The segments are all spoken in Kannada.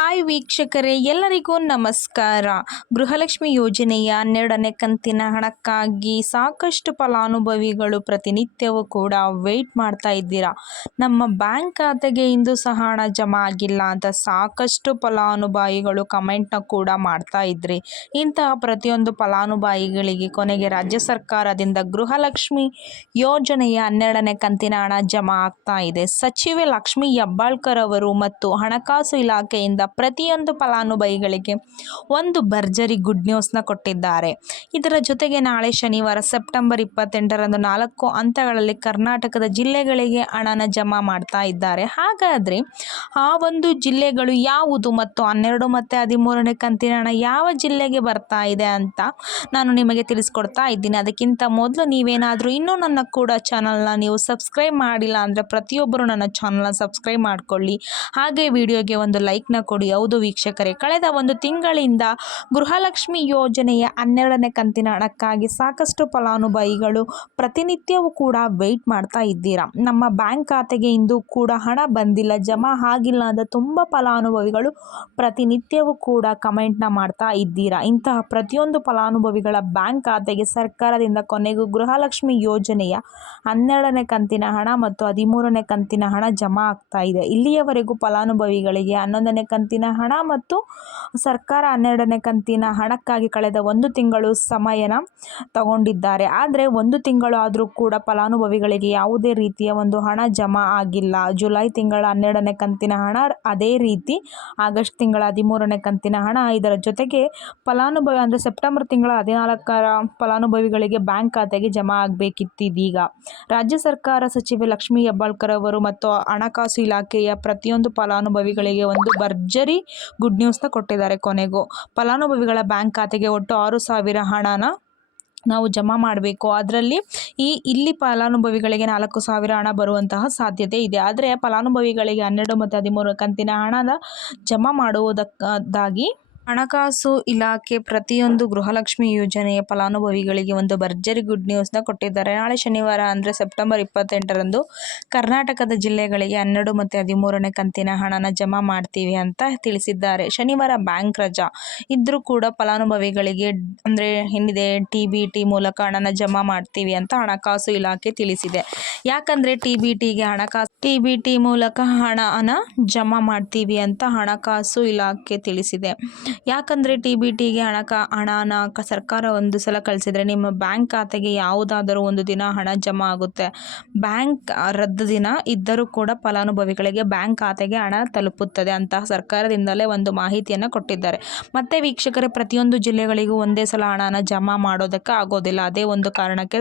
ಹಾಯ್ ವೀಕ್ಷಕರೇ, ಎಲ್ಲರಿಗೂ ನಮಸ್ಕಾರ. ಗೃಹಲಕ್ಷ್ಮಿ ಯೋಜನೆಯ 12ನೇ ಕಂತಿನ ಹಣಕ್ಕಾಗಿ ಸಾಕಷ್ಟು ಫಲಾನುಭವಿಗಳು ಪ್ರತಿನಿತ್ಯವೂ ಕೂಡ ವೆಯ್ಟ್ ಮಾಡ್ತಾ ಇದ್ದೀರಾ. ನಮ್ಮ ಬ್ಯಾಂಕ್ ಖಾತೆಗೆ ಇಂದು ಸಹ ಹಣ ಜಮಾ ಆಗಿಲ್ಲ ಅಂತ ಸಾಕಷ್ಟು ಫಲಾನುಭವಿಗಳು ಕಮೆಂಟ್ನ ಕೂಡ ಮಾಡ್ತಾ ಇದ್ರಿ. ಇಂತಹ ಪ್ರತಿಯೊಂದು ಫಲಾನುಭವಿಗಳಿಗೆ ಕೊನೆಗೆ ರಾಜ್ಯ ಸರ್ಕಾರದಿಂದ ಗೃಹಲಕ್ಷ್ಮಿ ಯೋಜನೆಯ 12ನೇ ಕಂತಿನ ಹಣ ಜಮಾ ಆಗ್ತಾ ಇದೆ. ಸಚಿವೆ ಲಕ್ಷ್ಮಿ ಹೆಬ್ಬಾಳ್ಕರ್ ಅವರು ಮತ್ತು ಹಣಕಾಸು ಇಲಾಖೆಯಿಂದ ಪ್ರತಿಯೊಂದು ಫಲಾನುಭವಿಗಳಿಗೆ ಒಂದು ಭರ್ಜರಿ ಗುಡ್ ನ್ಯೂಸ್ನ ಕೊಟ್ಟಿದ್ದಾರೆ. ಇದರ ಜೊತೆಗೆ ನಾಳೆ ಶನಿವಾರ ಸೆಪ್ಟೆಂಬರ್ 28ರಂದು 4 ಹಂತಗಳಲ್ಲಿ ಕರ್ನಾಟಕದ ಜಿಲ್ಲೆಗಳಿಗೆ ಹಣನ ಜಮಾ ಮಾಡ್ತಾ ಇದ್ದಾರೆ. ಹಾಗಾದರೆ ಆ ಒಂದು ಜಿಲ್ಲೆಗಳು ಯಾವುದು ಮತ್ತು 12 ಮತ್ತು 13ನೇ ಕಂತಿನ ಹಣ ಯಾವ ಜಿಲ್ಲೆಗೆ ಬರ್ತಾ ಇದೆ ಅಂತ ನಾನು ನಿಮಗೆ ತಿಳಿಸ್ಕೊಡ್ತಾ ಇದ್ದೀನಿ. ಅದಕ್ಕಿಂತ ಮೊದಲು ನೀವೇನಾದರೂ ಇನ್ನೂ ನನ್ನ ಕೂಡ ಚಾನಲ್ನ ನೀವು ಸಬ್ಸ್ಕ್ರೈಬ್ ಮಾಡಿಲ್ಲ ಅಂದರೆ ಪ್ರತಿಯೊಬ್ಬರು ನನ್ನ ಚಾನಲ್ನ ಸಬ್ಸ್ಕ್ರೈಬ್ ಮಾಡಿಕೊಳ್ಳಿ. ಹಾಗೆ ವಿಡಿಯೋಗೆ ಒಂದು ಲೈಕ್ನ ಕೊಡಿ. ಹೌದು ವೀಕ್ಷಕರೇ, ಕಳೆದ ಒಂದು ತಿಂಗಳಿಂದ ಗೃಹಲಕ್ಷ್ಮಿ ಯೋಜನೆಯ 12ನೇ ಕಂತಿನ ಹಣಕ್ಕಾಗಿ ಸಾಕಷ್ಟು ಫಲಾನುಭವಿಗಳು ಪ್ರತಿನಿತ್ಯವೂ ಕೂಡ ವೆಯ್ಟ್ ಮಾಡ್ತಾ ಇದ್ದೀರಾ. ನಮ್ಮ ಬ್ಯಾಂಕ್ ಖಾತೆಗೆ ಇಂದು ಕೂಡ ಹಣ ಬಂದಿಲ್ಲ, ಜಮಾ ಆಗಿಲ್ಲ ಅಂತ ತುಂಬ ಫಲಾನುಭವಿಗಳು ಪ್ರತಿನಿತ್ಯವೂ ಕೂಡ ಕಮೆಂಟ್ನ ಮಾಡ್ತಾ ಇದ್ದೀರಾ. ಇಂತಹ ಪ್ರತಿಯೊಂದು ಫಲಾನುಭವಿಗಳ ಬ್ಯಾಂಕ್ ಖಾತೆಗೆ ಸರ್ಕಾರದಿಂದ ಕೊನೆಗೂ ಗೃಹಲಕ್ಷ್ಮಿ ಯೋಜನೆಯ 12ನೇ ಕಂತಿನ ಹಣ ಮತ್ತು 13ನೇ ಕಂತಿನ ಹಣ ಜಮಾ ಆಗ್ತಾ ಇದೆ. ಇಲ್ಲಿಯವರೆಗೂ ಫಲಾನುಭವಿಗಳಿಗೆ 11ನೇ ಕಂತಿನ ಹಣ ಮತ್ತು ಸರ್ಕಾರ 12ನೇ ಕಂತಿನ ಹಣಕ್ಕಾಗಿ ಕಳೆದ ಒಂದು ತಿಂಗಳು ಸಮಯನ ತಗೊಂಡಿದ್ದಾರೆ. ಆದರೆ ಒಂದು ತಿಂಗಳು ಆದರೂ ಕೂಡ ಫಲಾನುಭವಿಗಳಿಗೆ ಯಾವುದೇ ರೀತಿಯ ಒಂದು ಹಣ ಜಮಾ ಆಗಿಲ್ಲ. ಜುಲೈ ತಿಂಗಳ 12ನೇ ಕಂತಿನ ಹಣ, ಅದೇ ರೀತಿ ಆಗಸ್ಟ್ ತಿಂಗಳ 13ನೇ ಕಂತಿನ ಹಣ, ಇದರ ಜೊತೆಗೆ ಫಲಾನುಭವಿ ಅಂದರೆ ಸೆಪ್ಟೆಂಬರ್ ತಿಂಗಳ 14ರ ಫಲಾನುಭವಿಗಳಿಗೆ ಬ್ಯಾಂಕ್ ಖಾತೆಗೆ ಜಮಾ ಆಗಬೇಕಿತ್ತು. ಇದೀಗ ರಾಜ್ಯ ಸರ್ಕಾರ ಸಚಿವೆ ಲಕ್ಷ್ಮಿ ಹೆಬ್ಬಾಳ್ಕರ್ ಅವರು ಮತ್ತು ಹಣಕಾಸು ಇಲಾಖೆಯ ಪ್ರತಿಯೊಂದು ಫಲಾನುಭವಿಗಳಿಗೆ ಒಂದು ಭರ್ಜರಿ ಗುಡ್ ನ್ಯೂಸ್ನ ಕೊಟ್ಟಿದ್ದಾರೆ. ಕೊನೆಗೂ ಫಲಾನುಭವಿಗಳ ಬ್ಯಾಂಕ್ ಖಾತೆಗೆ ಒಟ್ಟು 6,000 ಹಣನ ನಾವು ಜಮಾ ಮಾಡಬೇಕು. ಅದರಲ್ಲಿ ಇಲ್ಲಿ ಫಲಾನುಭವಿಗಳಿಗೆ 4,000 ಹಣ ಬರುವಂತಹ ಸಾಧ್ಯತೆ ಇದೆ. ಆದರೆ ಫಲಾನುಭವಿಗಳಿಗೆ 12 ಮತ್ತು 13 ಕಂತಿನ ಹಣದ ಜಮಾ ಮಾಡುವುದಕ್ಕಾಗಿ ಹಣಕಾಸು ಇಲಾಖೆ ಪ್ರತಿಯೊಂದು ಗೃಹಲಕ್ಷ್ಮಿ ಯೋಜನೆಯ ಫಲಾನುಭವಿಗಳಿಗೆ ಒಂದು ಭರ್ಜರಿ ಗುಡ್ ನ್ಯೂಸ್ನ ಕೊಟ್ಟಿದ್ದಾರೆ. ನಾಳೆ ಶನಿವಾರ ಅಂದರೆ ಸೆಪ್ಟೆಂಬರ್ 28ರಂದು ಕರ್ನಾಟಕದ ಜಿಲ್ಲೆಗಳಿಗೆ 12 ಮತ್ತು 13ನೇ ಕಂತಿನ ಹಣನ ಜಮಾ ಮಾಡ್ತೀವಿ ಅಂತ ತಿಳಿಸಿದ್ದಾರೆ. ಶನಿವಾರ ಬ್ಯಾಂಕ್ ರಜಾ ಇದ್ದರೂ ಕೂಡ ಫಲಾನುಭವಿಗಳಿಗೆ ಅಂದರೆ ಏನಿದೆ TBT ಮೂಲಕ ಹಣನ ಜಮಾ ಮಾಡ್ತೀವಿ ಅಂತ ಹಣಕಾಸು ಇಲಾಖೆ ತಿಳಿಸಿದೆ. ಯಾಕಂದರೆ TBT ಮೂಲಕ ಹಣನ ಜಮಾ ಮಾಡ್ತೀವಿ ಅಂತ ಹಣಕಾಸು ಇಲಾಖೆ ತಿಳಿಸಿದೆ. ಯಾಕಂದರೆ TBTಗೆ ಹಣನ ಸರ್ಕಾರ ಒಂದು ಸಲ ಕಳಿಸಿದರೆ ನಿಮ್ಮ ಬ್ಯಾಂಕ್ ಖಾತೆಗೆ ಯಾವುದಾದರೂ ಒಂದು ದಿನ ಹಣ ಜಮಾ ಆಗುತ್ತೆ. ಬ್ಯಾಂಕ್ ರದ್ದು ದಿನ ಇದ್ದರೂ ಕೂಡ ಫಲಾನುಭವಿಗಳಿಗೆ ಬ್ಯಾಂಕ್ ಖಾತೆಗೆ ಹಣ ತಲುಪುತ್ತದೆ ಅಂತ ಸರ್ಕಾರದಿಂದಲೇ ಒಂದು ಮಾಹಿತಿಯನ್ನು ಕೊಟ್ಟಿದ್ದಾರೆ. ಮತ್ತೆ ವೀಕ್ಷಕರೇ, ಪ್ರತಿಯೊಂದು ಜಿಲ್ಲೆಗಳಿಗೂ ಒಂದೇ ಸಲ ಹಣನ ಜಮಾ ಮಾಡೋದಕ್ಕೆ ಆಗೋದಿಲ್ಲ. ಅದೇ ಒಂದು ಕಾರಣಕ್ಕೆ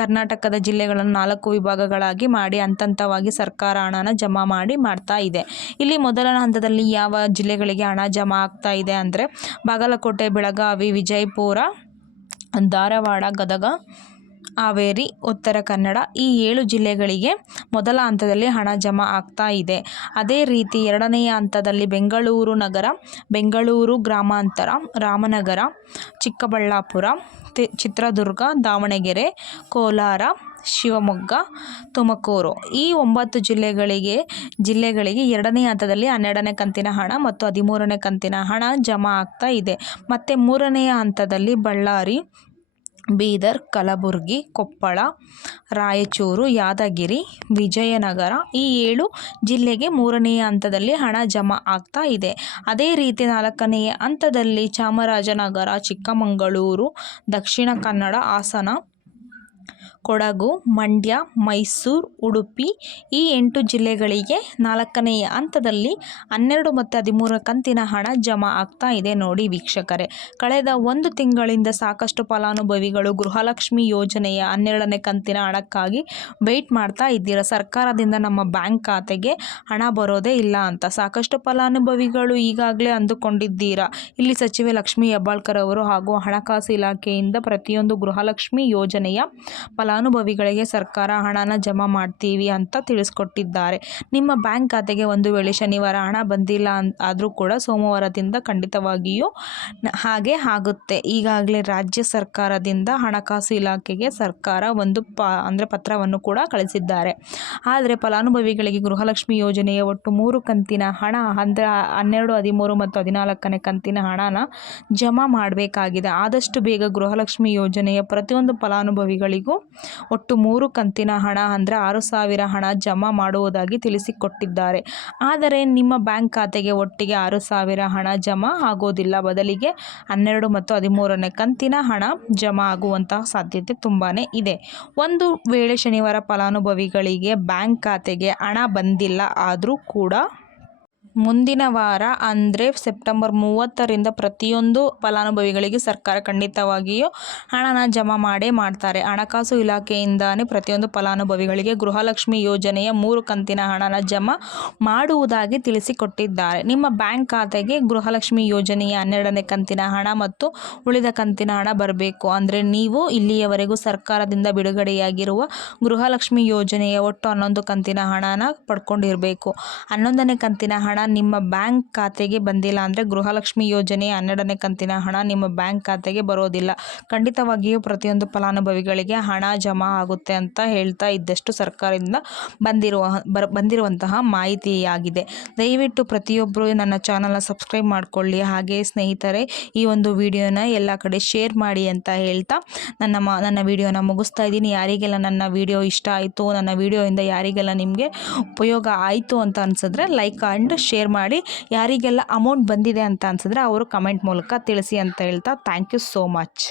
ಕರ್ನಾಟಕದ ಜಿಲ್ಲೆಗಳನ್ನು 4 ವಿಭಾಗಗಳಾಗಿ ಮಾಡಿ ಹಂತವಾಗಿ ಸರ್ಕಾರ ಹಣನ ಜಮಾ ಮಾಡ್ತಾ ಇದೆ. ಇಲ್ಲಿ ಮೊದಲ ಹಂತದಲ್ಲಿ ಯಾವ ಜಿಲ್ಲೆಗಳಿಗೆ ಹಣ ಜಮಾ ಆಗ್ತಾ ಇದೆ ಅಂದರೆ ಬಾಗಲಕೋಟೆ, ಬೆಳಗಾವಿ, ವಿಜಯಪುರ, ಧಾರವಾಡ, ಗದಗ, ಹಾವೇರಿ, ಉತ್ತರ ಕನ್ನಡ ಈ 7 ಜಿಲ್ಲೆಗಳಿಗೆ ಮೊದಲ ಹಂತದಲ್ಲಿ ಹಣ ಜಮಾ ಆಗ್ತಾ ಇದೆ. ಅದೇ ರೀತಿ ಎರಡನೆಯ ಹಂತದಲ್ಲಿ ಬೆಂಗಳೂರು ನಗರ, ಬೆಂಗಳೂರು ಗ್ರಾಮಾಂತರ, ರಾಮನಗರ, ಚಿಕ್ಕಬಳ್ಳಾಪುರ, ಚಿತ್ರದುರ್ಗ, ದಾವಣಗೆರೆ, ಕೋಲಾರ, ಶಿವಮೊಗ್ಗ, ತುಮಕೂರು ಈ 9 ಜಿಲ್ಲೆಗಳಿಗೆ ಎರಡನೇ ಹಂತದಲ್ಲಿ 12ನೇ ಕಂತಿನ ಹಣ ಮತ್ತು 13ನೇ ಕಂತಿನ ಹಣ ಜಮಾ ಆಗ್ತಾ ಇದೆ. ಮತ್ತು ಮೂರನೆಯ ಹಂತದಲ್ಲಿ ಬಳ್ಳಾರಿ, ಬೀದರ್, ಕಲಬುರಗಿ, ಕೊಪ್ಪಳ, ರಾಯಚೂರು, ಯಾದಗಿರಿ, ವಿಜಯನಗರ ಈ 7 ಜಿಲ್ಲೆಗೆ ಮೂರನೆಯ ಹಂತದಲ್ಲಿ ಹಣ ಜಮಾ ಆಗ್ತಾ ಇದೆ. ಅದೇ ರೀತಿ 4ನೆಯ ಹಂತದಲ್ಲಿ ಚಾಮರಾಜನಗರ, ಚಿಕ್ಕಮಗಳೂರು, ದಕ್ಷಿಣ ಕನ್ನಡ, ಹಾಸನ, ಕೊಡಗು, ಮಂಡ್ಯ, ಮೈಸೂರು, ಉಡುಪಿ ಈ 8 ಜಿಲ್ಲೆಗಳಿಗೆ 4ನೆಯ ಹಂತದಲ್ಲಿ 12 ಮತ್ತು 13 ಕಂತಿನ ಹಣ ಜಮಾ ಆಗ್ತಾ ಇದೆ. ನೋಡಿ ವೀಕ್ಷಕರೇ, ಕಳೆದ ಒಂದು ತಿಂಗಳಿಂದ ಸಾಕಷ್ಟು ಫಲಾನುಭವಿಗಳು ಗೃಹಲಕ್ಷ್ಮಿ ಯೋಜನೆಯ 12ನೇ ಕಂತಿನ ಹಣಕ್ಕಾಗಿ ವೆಯ್ಟ್ ಮಾಡ್ತಾ ಇದ್ದೀರಾ. ಸರ್ಕಾರದಿಂದ ನಮ್ಮ ಬ್ಯಾಂಕ್ ಖಾತೆಗೆ ಹಣ ಬರೋದೇ ಇಲ್ಲ ಅಂತ ಸಾಕಷ್ಟು ಫಲಾನುಭವಿಗಳು ಈಗಾಗಲೇ ಅಂದುಕೊಂಡಿದ್ದೀರಾ. ಇಲ್ಲಿ ಸಚಿವೆ ಲಕ್ಷ್ಮಿ ಹೆಬ್ಬಾಳ್ಕರ್ ಅವರು ಹಾಗೂ ಹಣಕಾಸು ಇಲಾಖೆಯಿಂದ ಪ್ರತಿಯೊಂದು ಗೃಹಲಕ್ಷ್ಮಿ ಯೋಜನೆಯ ಫಲಾನುಭವಿಗಳಿಗೆ ಸರ್ಕಾರ ಹಣನ ಜಮಾ ಮಾಡ್ತೀವಿ ಅಂತ ತಿಳಿಸ್ಕೊಟ್ಟಿದ್ದಾರೆ. ನಿಮ್ಮ ಬ್ಯಾಂಕ್ ಖಾತೆಗೆ ಒಂದು ವೇಳೆ ಶನಿವಾರ ಹಣ ಬಂದಿಲ್ಲ ಆದರೂ ಕೂಡ ಸೋಮವಾರದಿಂದ ಖಂಡಿತವಾಗಿಯೂ ಹಾಗೆ ಆಗುತ್ತೆ. ಈಗಾಗಲೇ ರಾಜ್ಯ ಸರ್ಕಾರದಿಂದ ಹಣಕಾಸು ಇಲಾಖೆಗೆ ಸರ್ಕಾರ ಒಂದು ಪತ್ರವನ್ನು ಕೂಡ ಕಳಿಸಿದ್ದಾರೆ. ಆದರೆ ಫಲಾನುಭವಿಗಳಿಗೆ ಗೃಹಲಕ್ಷ್ಮಿ ಯೋಜನೆಯ ಒಟ್ಟು 3 ಕಂತಿನ ಹಣ ಅಂದರೆ 12, 13 ಮತ್ತು 14ನೇ ಕಂತಿನ ಹಣನ ಜಮಾ ಮಾಡಬೇಕಾಗಿದೆ. ಆದಷ್ಟು ಬೇಗ ಗೃಹಲಕ್ಷ್ಮಿ ಯೋಜನೆಯ ಪ್ರತಿಯೊಂದು ಫಲಾನುಭವಿಗಳಿಗೂ ಒಟ್ಟು 3 ಕಂತಿನ ಹಣ ಅಂದರೆ 6,000 ಹಣ ಜಮಾ ಮಾಡುವುದಾಗಿ ತಿಳಿಸಿಕೊಟ್ಟಿದ್ದಾರೆ. ಆದರೆ ನಿಮ್ಮ ಬ್ಯಾಂಕ್ ಖಾತೆಗೆ ಒಟ್ಟಿಗೆ 6,000 ಹಣ ಜಮಾ ಆಗೋದಿಲ್ಲ. ಬದಲಿಗೆ 12 ಮತ್ತು 13ನೇ ಕಂತಿನ ಹಣ ಜಮಾ ಆಗುವಂತಹ ಸಾಧ್ಯತೆ ತುಂಬಾನೇ ಇದೆ. ಒಂದು ವೇಳೆ ಶನಿವಾರ ಫಲಾನುಭವಿಗಳಿಗೆ ಬ್ಯಾಂಕ್ ಖಾತೆಗೆ ಹಣ ಬಂದಿಲ್ಲ ಆದರೂ ಕೂಡ ಮುಂದಿನ ವಾರ ಅಂದರೆ ಸೆಪ್ಟೆಂಬರ್ 30ರಿಂದ ಪ್ರತಿಯೊಂದು ಫಲಾನುಭವಿಗಳಿಗೆ ಸರ್ಕಾರ ಖಂಡಿತವಾಗಿಯೂ ಹಣನ ಜಮಾ ಮಾಡೇ ಮಾಡ್ತಾರೆ. ಹಣಕಾಸು ಇಲಾಖೆಯಿಂದಾನೇ ಪ್ರತಿಯೊಂದು ಫಲಾನುಭವಿಗಳಿಗೆ ಗೃಹಲಕ್ಷ್ಮಿ ಯೋಜನೆಯ 3 ಕಂತಿನ ಹಣನ ಜಮಾ ಮಾಡುವುದಾಗಿ ತಿಳಿಸಿಕೊಟ್ಟಿದ್ದಾರೆ. ನಿಮ್ಮ ಬ್ಯಾಂಕ್ ಖಾತೆಗೆ ಗೃಹಲಕ್ಷ್ಮಿ ಯೋಜನೆಯ 12ನೇ ಕಂತಿನ ಹಣ ಮತ್ತು ಉಳಿದ ಕಂತಿನ ಹಣ ಬರಬೇಕು. ಅಂದರೆ ನೀವು ಇಲ್ಲಿಯವರೆಗೂ ಸರ್ಕಾರದಿಂದ ಬಿಡುಗಡೆಯಾಗಿರುವ ಗೃಹಲಕ್ಷ್ಮಿ ಯೋಜನೆಯ ಒಟ್ಟು 11 ಕಂತಿನ ಹಣನ ಪಡ್ಕೊಂಡಿರಬೇಕು. 11ನೇ ಕಂತಿನ ಹಣ ನಿಮ್ಮ ಬ್ಯಾಂಕ್ ಖಾತೆಗೆ ಬಂದಿಲ್ಲ ಅಂದರೆ ಗೃಹಲಕ್ಷ್ಮಿ ಯೋಜನೆಯ 12ನೇ ಕಂತಿನ ಹಣ ನಿಮ್ಮ ಬ್ಯಾಂಕ್ ಖಾತೆಗೆ ಬರೋದಿಲ್ಲ. ಖಂಡಿತವಾಗಿಯೂ ಪ್ರತಿಯೊಂದು ಫಲಾನುಭವಿಗಳಿಗೆ ಹಣ ಜಮಾ ಆಗುತ್ತೆ ಅಂತ ಹೇಳ್ತಾ ಇದ್ದಷ್ಟು ಸರ್ಕಾರದಿಂದ ಬಂದಿರುವಂತಹ ಮಾಹಿತಿಯಾಗಿದೆ. ದಯವಿಟ್ಟು ಪ್ರತಿಯೊಬ್ಬರು ನನ್ನ ಚಾನಲ್ನ ಸಬ್ಸ್ಕ್ರೈಬ್ ಮಾಡಿಕೊಳ್ಳಿ. ಹಾಗೆ ಸ್ನೇಹಿತರೆ, ಈ ಒಂದು ವಿಡಿಯೋನ ಎಲ್ಲ ಕಡೆ ಶೇರ್ ಮಾಡಿ ಅಂತ ಹೇಳ್ತಾ ನನ್ನ ವಿಡಿಯೋನ ಮುಗಿಸ್ತಾ ಇದ್ದೀನಿ. ಯಾರಿಗೆಲ್ಲ ನನ್ನ ವಿಡಿಯೋ ಇಷ್ಟ ಆಯಿತು, ನನ್ನ ವಿಡಿಯೋಯಿಂದ ಯಾರಿಗೆಲ್ಲ ನಿಮಗೆ ಉಪಯೋಗ ಆಯಿತು ಅಂತ ಅನಿಸಿದ್ರೆ ಲೈಕ್ ಆ್ಯಂಡ್ ಶೇರ್ ಮಾಡಿ. ಯಾರಿಗೆಲ್ಲ ಅಮೌಂಟ್ ಬಂದಿದೆ ಅಂತ ಅನಿಸಿದ್ರೆ ಅವರು ಕಮೆಂಟ್ ಮೂಲಕ ತಿಳಿಸಿ ಅಂತ ಹೇಳ್ತಾ ಥ್ಯಾಂಕ್ ಯು ಸೋ ಮಚ್.